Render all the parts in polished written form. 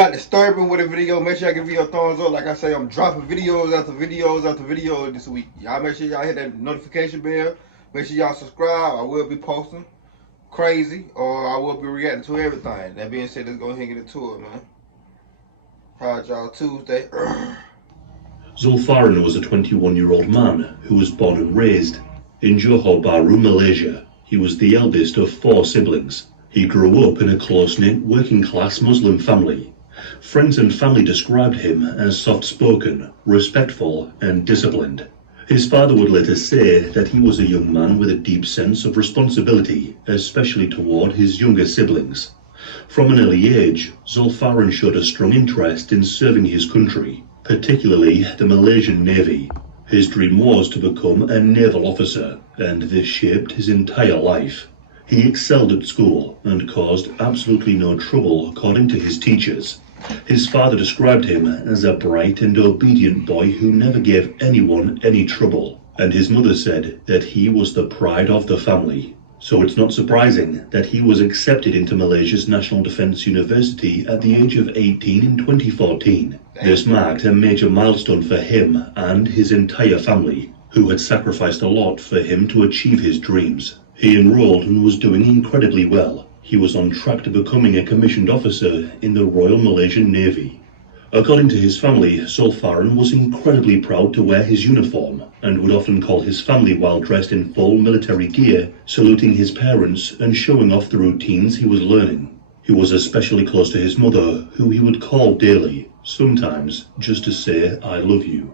got Disturban with a video. Make sure y'all give me your thumbs up. Like I say, I'm dropping videos after videos after videos this week. Y'all make sure y'all hit that notification bell. Make sure y'all subscribe. I will be posting crazy, or I will be reacting to everything. That being said, let's go ahead and get into it, man. Proud y'all Tuesday. Zulfarhan was a 21-year-old man who was born and raised in Johor Bahru, Malaysia. He was the eldest of 4 siblings. He grew up in a close-knit, working-class Muslim family. Friends and family described him as soft-spoken, respectful, and disciplined. His father would later say that he was a young man with a deep sense of responsibility, especially toward his younger siblings. From an early age, Zulfarhan showed a strong interest in serving his country, particularly the Malaysian Navy. His dream was to become a naval officer, and this shaped his entire life. He excelled at school and caused absolutely no trouble, according to his teachers. His father described him as a bright and obedient boy who never gave anyone any trouble, and his mother said that he was the pride of the family. So it's not surprising that he was accepted into Malaysia's National Defence University at the age of 18 in 2014. This marked a major milestone for him and his entire family, who had sacrificed a lot for him to achieve his dreams. He enrolled and was doing incredibly well. He was on track to becoming a commissioned officer in the Royal Malaysian Navy. According to his family, Zulfarhan was incredibly proud to wear his uniform and would often call his family while dressed in full military gear, saluting his parents and showing off the routines he was learning. He was especially close to his mother, who he would call daily, sometimes just to say, "I love you."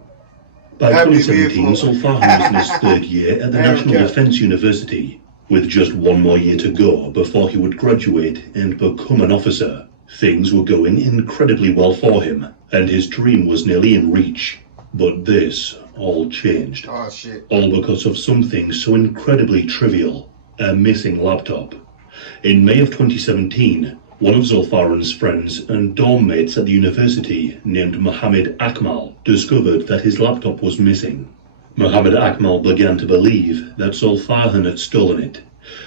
By 2017, Zulfarhan was in his 3rd year at the National Defence University, with just 1 more year to go before he would graduate and become an officer. Things were going incredibly well for him, and his dream was nearly in reach. But this all changed. Oh, shit. All because of something so incredibly trivial, a missing laptop. In May of 2017, one of Zulfarhan's friends and dorm mates at the university, named Mohammed Akmal, discovered that his laptop was missing. Mohammed Akmal began to believe that Zulfarhan had stolen it,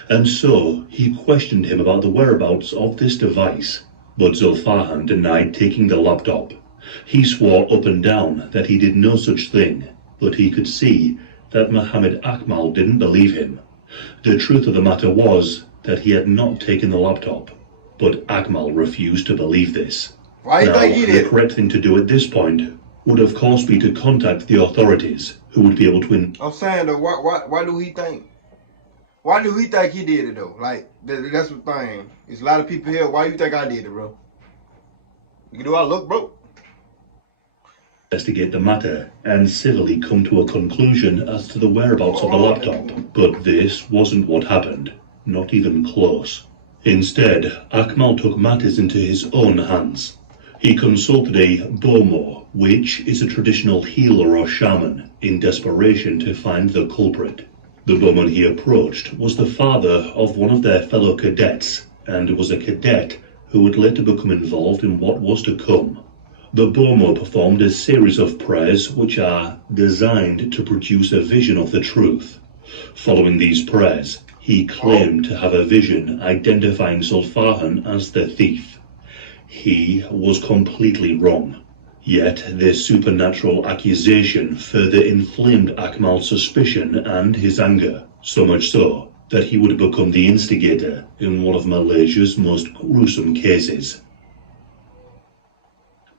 and so he questioned him about the whereabouts of this device. But Zulfarhan denied taking the laptop. He swore up and down that he did no such thing, but he could see that Mohammed Akmal didn't believe him. The truth of the matter was that he had not taken the laptop, but Akmal refused to believe this. Why do you think he did? The correct thing to do at this point would of course be to contact the authorities, who would be able to I'm saying though, why do he think? Why do he think he did it though? Like that's the thing. There's a lot of people here. Why do you think I did it, bro? Do I look broke? investigate the matter and civilly come to a conclusion as to the whereabouts of the laptop. But this wasn't what happened. Not even close. Instead, Akmal took matters into his own hands. He consulted a bomo, which is a traditional healer or shaman, in desperation to find the culprit. The bowman he approached was the father of one of their fellow cadets, and was a cadet who would later become involved in what was to come. The bomo performed a series of prayers which are designed to produce a vision of the truth. Following these prayers, he claimed to have a vision identifying Zulfarhan as the thief. He was completely wrong. Yet this supernatural accusation further inflamed Akmal's suspicion and his anger, so much so that he would become the instigator in one of Malaysia's most gruesome cases.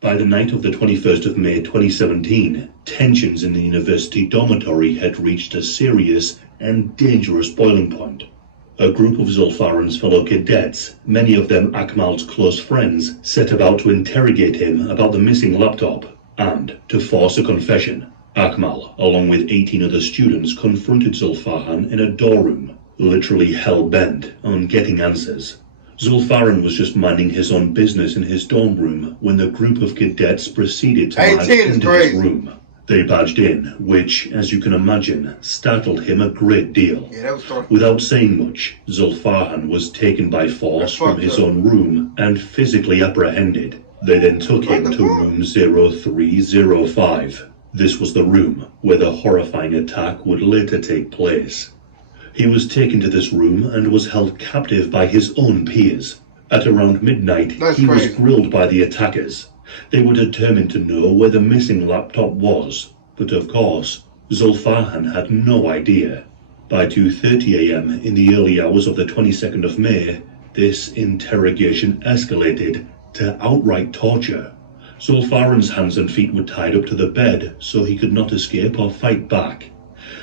By the night of the 21st of May 2017, tensions in the university dormitory had reached a serious and dangerous boiling point. A group of Zulfarhan's fellow cadets, many of them Akmal's close friends, set about to interrogate him about the missing laptop and to force a confession. Akmal, along with 18 other students, confronted Zulfarhan in a doorroom, literally hell-bent on getting answers. Zulfarhan was just minding his own business in his dorm room when the group of cadets proceeded to march into his room. They barged in, which, as you can imagine, startled him a great deal. Without saying much, Zulfarhan was taken by force from his own room and physically apprehended. They then took him to room 0305. This was the room where the horrifying attack would later take place. He was taken to this room and was held captive by his own peers. At around midnight, he was grilled by the attackers. They were determined to know where the missing laptop was, but of course, Zulfarhan had no idea. By 2:30 a.m. in the early hours of the 22nd of May, this interrogation escalated to outright torture. Zulfarhan's hands and feet were tied up to the bed so he could not escape or fight back.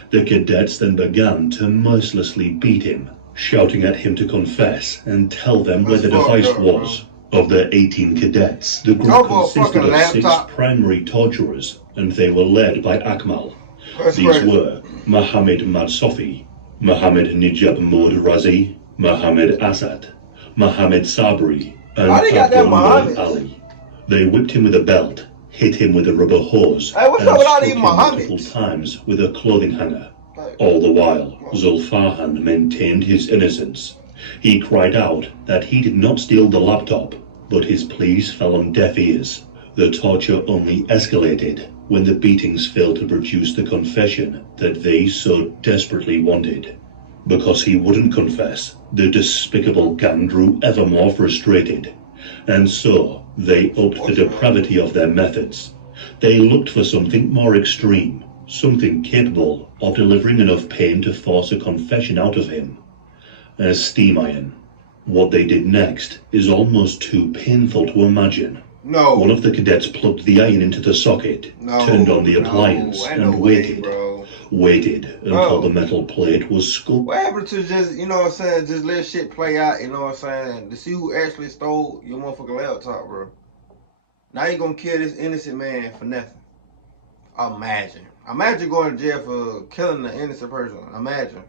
The cadets then began to mercilessly beat him, shouting at him to confess and tell them where the device was. Of the 18 cadets, the group consisted of 6 primary torturers, and they were led by Akmal. These were Mohammed Madsofi, Mohammed Nijab Mod Razi, Mohammed Asad, Mohammed Sabri, and Abdul Ali. They whipped him with a belt, hit him with a rubber hose, and struck him multiple times with a clothing hanger. All the while, Zulfarhan maintained his innocence. He cried out that he did not steal the laptop, but his pleas fell on deaf ears. The torture only escalated when the beatings failed to produce the confession that they so desperately wanted. Because he wouldn't confess, the despicable gang grew ever more frustrated, and so they upped the depravity of their methods. They looked for something more extreme, something capable of delivering enough pain to force a confession out of him. A steam iron. What they did next is almost too painful to imagine. One of the cadets plugged the iron into the socket, turned on the appliance, and waited until the metal plate was sculpted. What happened to just, you know what I'm saying, just let shit play out, you know what I'm saying, to see who actually stole your motherfucking laptop, bro? Now you gonna kill this innocent man for nothing. Imagine going to jail for killing an innocent person. Imagine.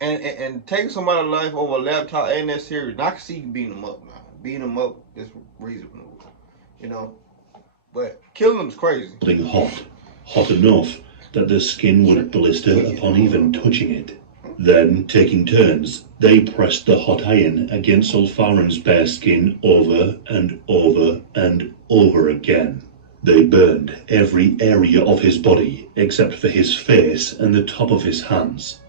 And taking somebody's life over a laptop ain't that serious. Now I can see you beating them up now. Beating them up is reasonable, you know. But killing them is crazy. Hot enough that the skin would blister upon even touching it. Then, taking turns, they pressed the hot iron against Zulfarhan's bare skin over and over and over again. They burned every area of his body except for his face and the top of his hands,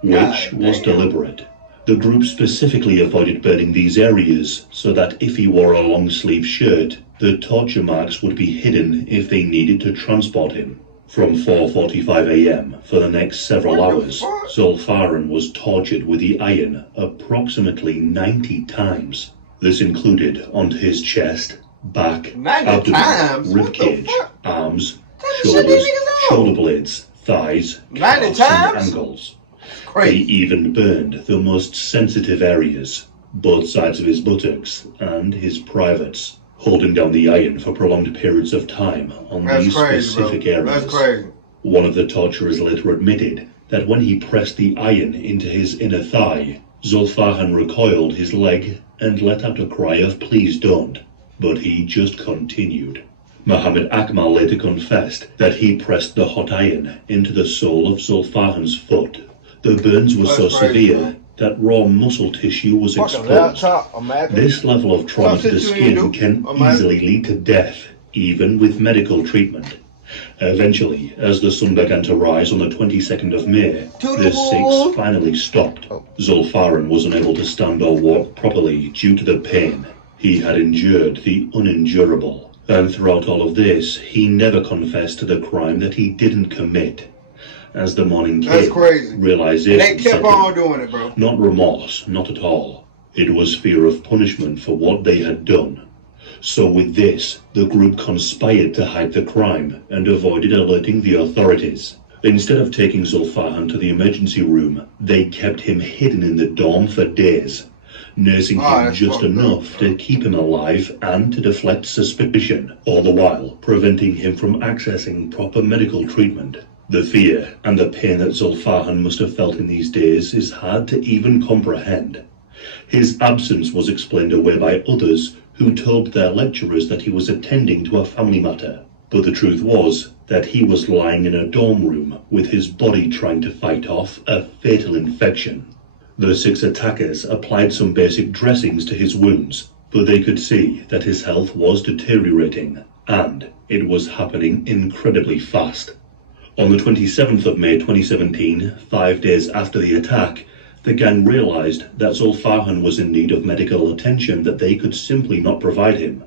which was deliberate. The group specifically avoided burning these areas so that if he wore a long-sleeve shirt, the torture marks would be hidden if they needed to transport him. From 4:45 a.m. for the next several hours, Zulfarhan was tortured with the iron approximately 90 times. This included onto his chest, back, abdomen, ribcage, arms, shoulders, shoulder blades, thighs, calves, and ankles. They even burned the most sensitive areas, both sides of his buttocks and his privates, holding down the iron for prolonged periods of time on these specific areas. One of the torturers later admitted that when he pressed the iron into his inner thigh, Zulfarhan recoiled his leg and let out a cry of "please don't," but he just continued. Mohammed Akmal later confessed that he pressed the hot iron into the sole of Zulfarhan's foot. The burns were so severe that raw muscle tissue was exposed. This level of trauma to the skin can easily lead to death, even with medical treatment. Eventually, as the sun began to rise on the 22nd of May, the six finally stopped. Zulfarhan was unable to stand or walk properly due to the pain. He had endured the unendurable, and throughout all of this, he never confessed to the crime that he didn't commit. As the morning came, realization they kept on doing it, bro. Not remorse, not at all. It was fear of punishment for what they had done. So with this, the group conspired to hide the crime and avoided alerting the authorities. Instead of taking Zulfarhan to the emergency room, they kept him hidden in the dorm for days, nursing him just enough to keep him alive and to deflect suspicion, all the while preventing him from accessing proper medical treatment. The fear and the pain that Zulfarhan must have felt in these days is hard to even comprehend. His absence was explained away by others who told their lecturers that he was attending to a family matter. But the truth was that he was lying in a dorm room with his body trying to fight off a fatal infection. The six attackers applied some basic dressings to his wounds, but they could see that his health was deteriorating, and it was happening incredibly fast. On the 27th of May 2017, 5 days after the attack, The gang realized that Zulfarhan was in need of medical attention that they could simply not provide him.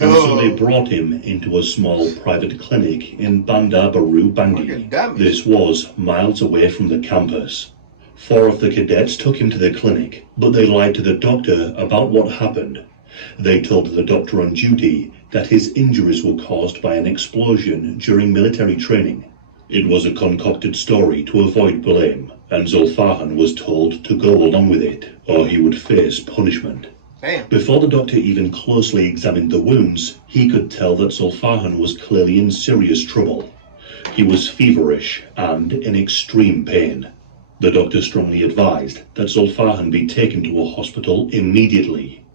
And so they brought him into a small private clinic in Bandar Baru Bangi. This was miles away from the campus. 4 of the cadets took him to the clinic, but they lied to the doctor about what happened. They told the doctor on duty that his injuries were caused by an explosion during military training. It was a concocted story to avoid blame, and Zulfarhan was told to go along with it, or he would face punishment. Damn. Before the doctor even closely examined the wounds, he could tell that Zulfarhan was clearly in serious trouble. He was feverish and in extreme pain. The doctor strongly advised that Zulfarhan be taken to a hospital immediately.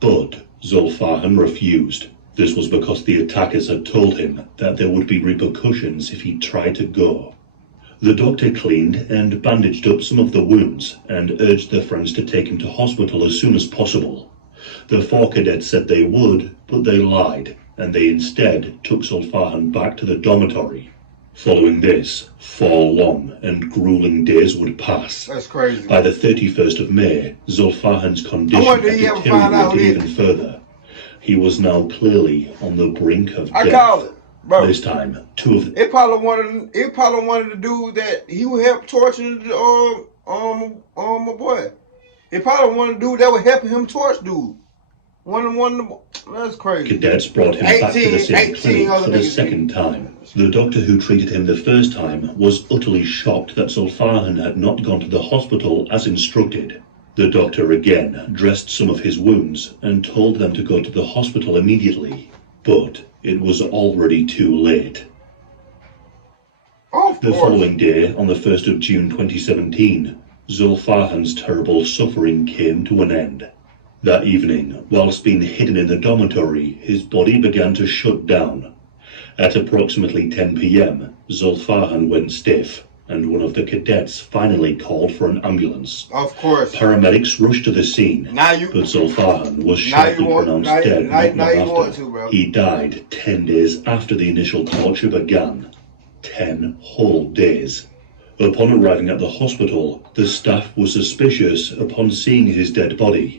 But Zulfarhan refused. This was because the attackers had told him that there would be repercussions if he tried to go. The doctor cleaned and bandaged up some of the wounds and urged their friends to take him to hospital as soon as possible. The 4 cadets said they would, but they lied, and they instead took Zulfarhan back to the dormitory. Following this, 4 long and grueling days would pass. That's crazy. By the 31st of May, Zulfarhan's condition had deteriorated even further. He was now clearly on the brink of death. I call it, bro. This time, 2 of them. It probably wanted to do that. He would help torture my boy. It probably wanted to do that would help him torch dude. That's crazy. Cadets brought him back to the same clinic for the second time. The doctor who treated him the first time was utterly shocked that Zulfarhan had not gone to the hospital as instructed. The doctor again dressed some of his wounds and told them to go to the hospital immediately, but it was already too late. The following day, on the 1st of June 2017, Zulfarhan's terrible suffering came to an end. That evening, whilst being hidden in the dormitory, his body began to shut down. At approximately 10 p.m, Zulfarhan went stiff, and one of the cadets finally called for an ambulance. Of course. Paramedics rushed to the scene, but Zulfarhan was shortly pronounced dead not long after. He died 10 days after the initial torture began. 10 whole days. Upon arriving at the hospital, the staff was suspicious upon seeing his dead body.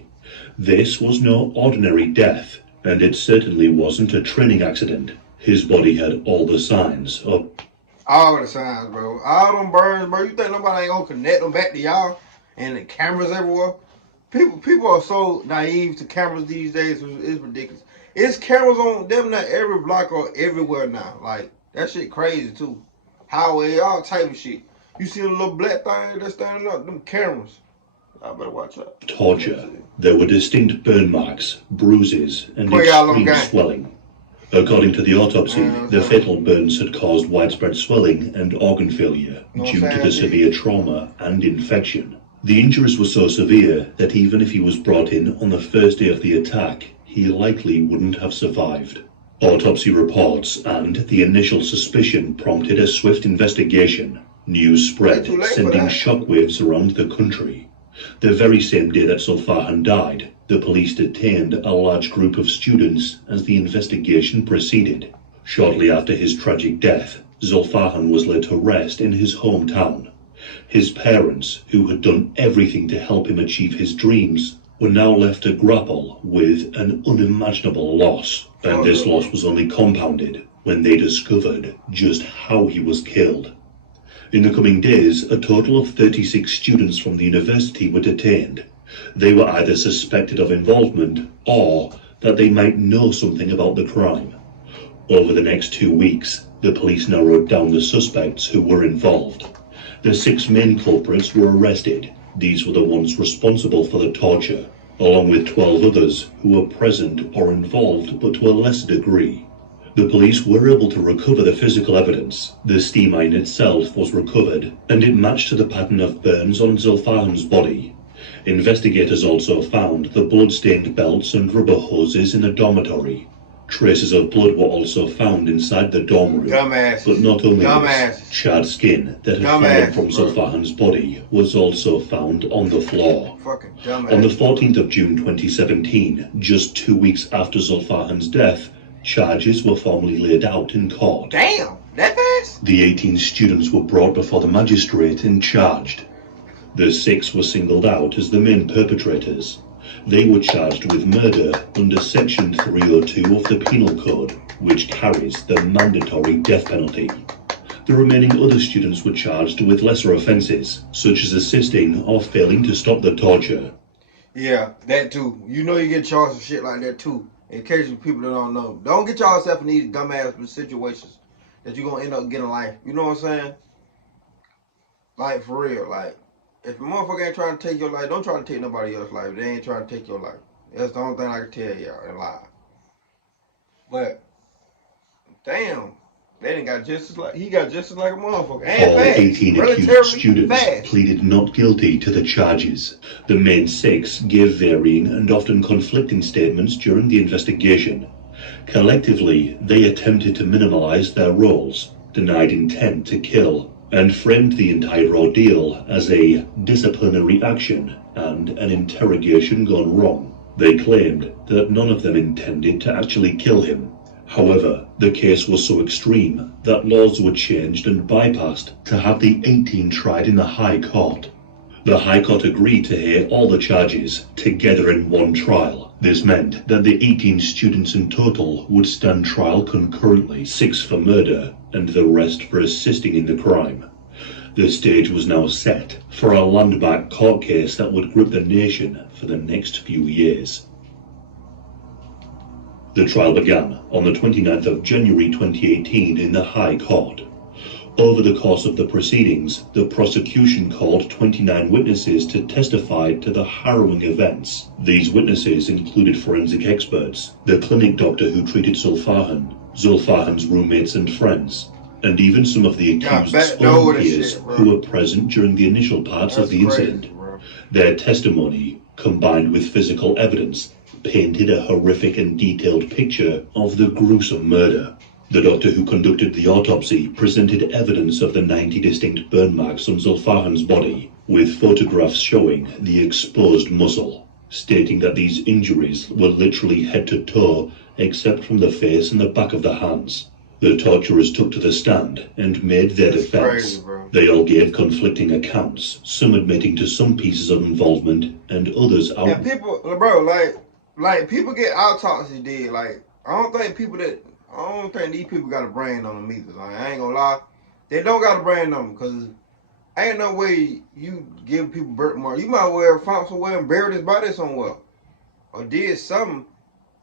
This was no ordinary death, and it certainly wasn't a training accident. His body had all the signs of... All the signs, bro. All them burns, bro. You think nobody ain't gonna connect them back to y'all? And the cameras everywhere? People are so naive to cameras these days. It's ridiculous. It's cameras on them not every block or everywhere now. Like, that shit crazy, too. Highway, all type of shit. You see the little black thing that's standing up? Them cameras. I better watch out. Torture. There were distinct burn marks, bruises, and extreme swelling. According to the autopsy, the fatal burns had caused widespread swelling and organ failure due to the severe trauma and infection. The injuries were so severe that even if he was brought in on the first day of the attack, he likely wouldn't have survived. Autopsy reports and the initial suspicion prompted a swift investigation. News spread, sending shockwaves around the country. The very same day that Zulfarhan died, the police detained a large group of students as the investigation proceeded. Shortly after his tragic death, Zulfarhan was laid to rest in his hometown. His parents, who had done everything to help him achieve his dreams, were now left to grapple with an unimaginable loss, and this loss was only compounded when they discovered just how he was killed. In the coming days, a total of 36 students from the university were detained. They were either suspected of involvement or that they might know something about the crime. Over the next 2 weeks, the police narrowed down the suspects who were involved. The 6 main culprits were arrested. These were the ones responsible for the torture, along with 12 others who were present or involved but to a lesser degree. The police were able to recover the physical evidence. The steam iron itself was recovered, and it matched to the pattern of burns on Zulfarhan's body. Investigators also found the blood-stained belts and rubber hoses in the dormitory. Traces of blood were also found inside the dorm room. But not only this, charred skin that had fallen from Zulfarhan's body was also found on the floor. On the 14th of June 2017, just 2 weeks after Zulfarhan's death, charges were formally laid out in court. Damn, that fast? The 18 students were brought before the magistrate and charged. The six were singled out as the main perpetrators. They were charged with murder under Section 302 of the Penal Code, which carries the mandatory death penalty. The remaining other students were charged with lesser offences, such as assisting or failing to stop the torture. Yeah, that too. You know you get charged with shit like that too. In case people that don't know. Don't get yourself in these dumbass situations that you're gonna end up getting life. You know what I'm saying? Like, for real. Like, if a motherfucker ain't trying to take your life, don't try to take nobody else's life. They ain't trying to take your life. That's the only thing I can tell y'all in life. But, damn. They done got just as like, he got just as like a motherfucker. And All fast. 18 accused students pleaded not guilty to the charges. The main six gave varying and often conflicting statements during the investigation. Collectively, they attempted to minimize their roles, denied intent to kill, and framed the entire ordeal as a disciplinary action and an interrogation gone wrong. They claimed that none of them intended to actually kill him. However, the case was so extreme that laws were changed and bypassed to have the 18 tried in the High Court. The High Court agreed to hear all the charges together in one trial. This meant that the 18 students in total would stand trial concurrently, 6 for murder and the rest for assisting in the crime. The stage was now set for a landmark court case that would grip the nation for the next few years. The trial began on the 29th of January 2018 in the High Court. Over the course of the proceedings, the prosecution called 29 witnesses to testify to the harrowing events. These witnesses included forensic experts, the clinic doctor who treated Zulfarhan, Zulfarhan's roommates and friends, and even some of the accused's own peers who were present during the initial parts of the incident. Their testimony, combined with physical evidence, painted a horrific and detailed picture of the gruesome murder. The doctor who conducted the autopsy presented evidence of the 90 distinct burn marks on Zulfarhan's body, with photographs showing the exposed muscle, stating that these injuries were literally head to toe, except from the face and the back of the hands. The torturers took to the stand and made their defense. They all gave conflicting accounts, some admitting to some pieces of involvement and others out. And people, bro, like people get autopsy did. Like, I don't think these people got a brain on them either. Like, I ain't gonna lie, they don't got a brain on them, because ain't no way you give people birthmarks. You might well found somewhere and buried his body somewhere, or did something,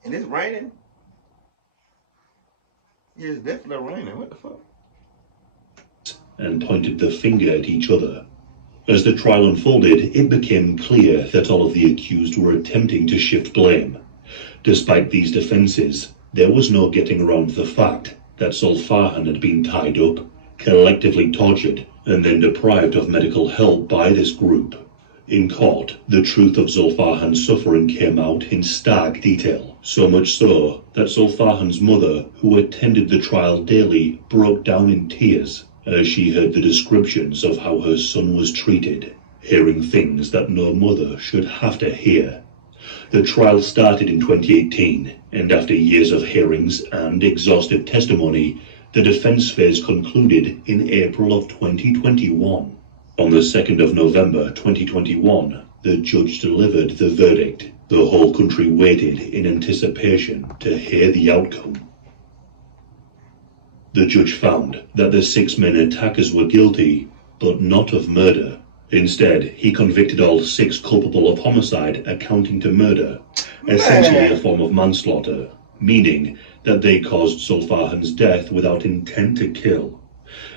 and it's raining. Yeah, it's definitely raining. What the fuck? And pointed the finger at each other. As the trial unfolded, it became clear that all of the accused were attempting to shift blame. Despite these defenses, there was no getting around the fact that Zulfarhan had been tied up, collectively tortured, and then deprived of medical help by this group. In court, the truth of Zulfarhan's suffering came out in stark detail, so much so that Zulfarhan's mother, who attended the trial daily, broke down in tears as she heard the descriptions of how her son was treated, hearing things that no mother should have to hear. The trial started in 2018, and after years of hearings and exhaustive testimony, the defense phase concluded in April of 2021. On the 2nd of November 2021, the judge delivered the verdict. The whole country waited in anticipation to hear the outcome. The judge found that the 6 main attackers were guilty, but not of murder. Instead, he convicted all 6 culpable of homicide accounting to murder, essentially a form of manslaughter, meaning that they caused Zulfarhan's death without intent to kill.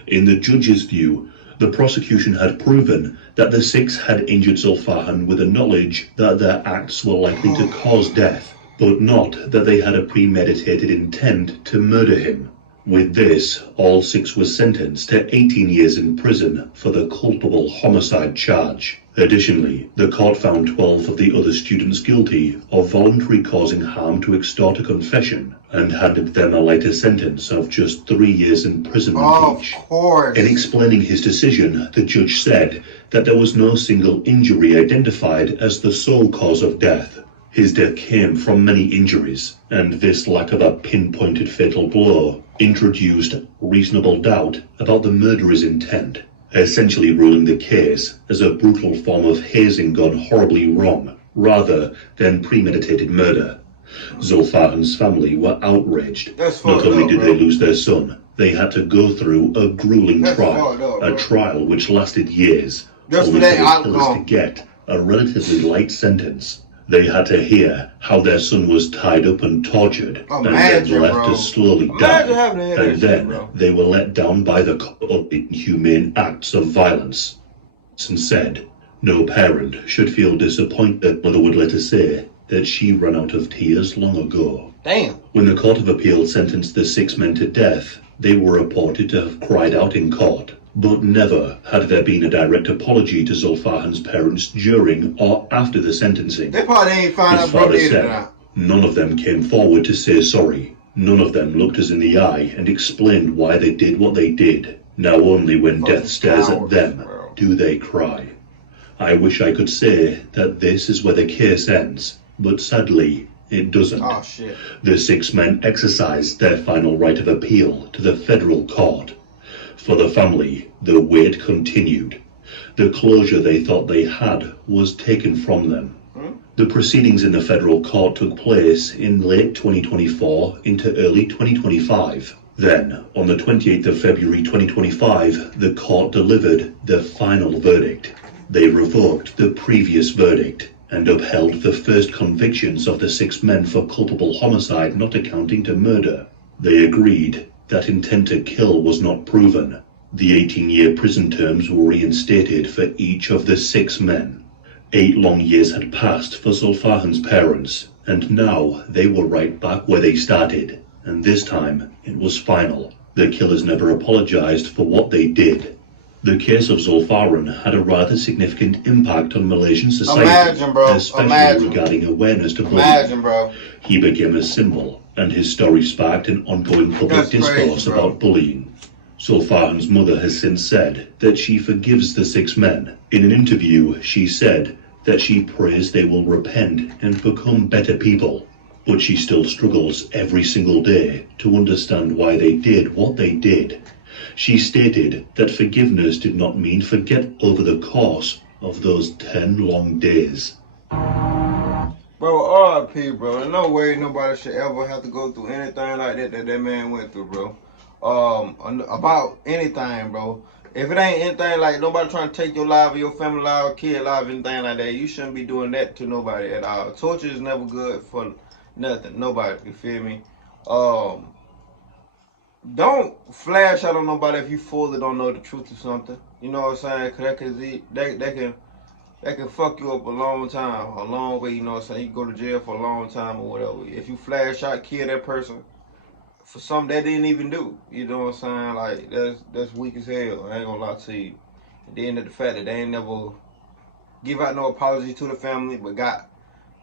In the judge's view, the prosecution had proven that the 6 had injured Zulfarhan with the knowledge that their acts were likely to cause death, but not that they had a premeditated intent to murder him. With this, all 6 were sentenced to 18 years in prison for the culpable homicide charge. Additionally, the court found 12 of the other students guilty of voluntarily causing harm to extort a confession, and handed them a lighter sentence of just 3 years imprisonment each. Of course. In explaining his decision, the judge said that there was no single injury identified as the sole cause of death. His death came from many injuries, and this lack of a pinpointed fatal blow introduced reasonable doubt about the murderer's intent. essentially ruling the case as a brutal form of hazing gone horribly wrong, rather than premeditated murder. Zulfarhan's family were outraged. Not only did they lose their son, they had to go through a grueling trial, a trial which lasted years, only for the killers to get a relatively light sentence. They had to hear how their son was tied up and tortured, and then left to slowly die, and then they were let down by the cold, inhumane acts of violence. And said, no parent should feel disappointed. Mother would later say that she ran out of tears long ago. Damn. When the Court of Appeal sentenced the 6 men to death, they were reported to have cried out in court. But never had there been a direct apology to Zulfarhan's parents during or after the sentencing. They probably ain't find out what they did. None of them came forward to say sorry. None of them looked us in the eye and explained why they did what they did. Now only when death stares at them do they cry. I wish I could say that this is where the case ends, but sadly, it doesn't. Oh, shit. The 6 men exercised their final right of appeal to the federal court. For the family, the wait continued. The closure they thought they had was taken from them. The proceedings in the federal court took place in late 2024 into early 2025. Then, on the 28th of February 2025, the court delivered the final verdict. They revoked the previous verdict and upheld the first convictions of the 6 men for culpable homicide not accounting to murder. They agreed that intent to kill was not proven. The 18-year prison terms were reinstated for each of the 6 men. 8 long years had passed for Zulfarhan's parents, and now they were right back where they started. And this time, it was final. The killers never apologized for what they did. The case of Zulfarhan had a rather significant impact on Malaysian society, especially regarding awareness to bullying. He became a symbol, and his story sparked an ongoing public discourse about bullying. Zulfarhan's mother has since said that she forgives the 6 men. In an interview, she said that she prays they will repent and become better people. But she still struggles every single day to understand why they did what they did. She stated that forgiveness did not mean forget over the course of those 10 long days. Bro, R.I.P., bro. There's no way nobody should ever have to go through anything like that man went through, bro. About anything, bro. If it ain't anything like nobody trying to take your life or your family life or kid life, anything like that, you shouldn't be doing that to nobody at all. Torture is never good for nothing. Nobody, you feel me? Don't flash out on nobody if you fully don't know the truth or something. You know what I'm saying? Cause that can fuck you up a long time, a long way. You know what I'm saying? You can go to jail for a long time or whatever. If you flash out, kill that person for something they didn't even do. You know what I'm saying? Like that's weak as hell. I ain't gonna lie to you. At the end of the fact that they ain't never give out no apology to the family, but got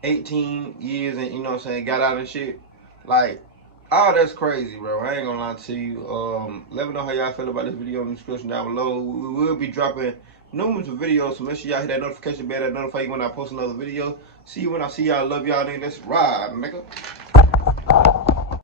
18 years and, you know what I'm saying, got out and shit. Like, oh, that's crazy, bro. I ain't gonna lie to you. Let me know how y'all feel about this video in the description down below. We will be dropping numerous of videos, so make sure y'all hit that notification bell that notify you when I post another video. See you when I see y'all. Love y'all, nigga. Let's ride, nigga.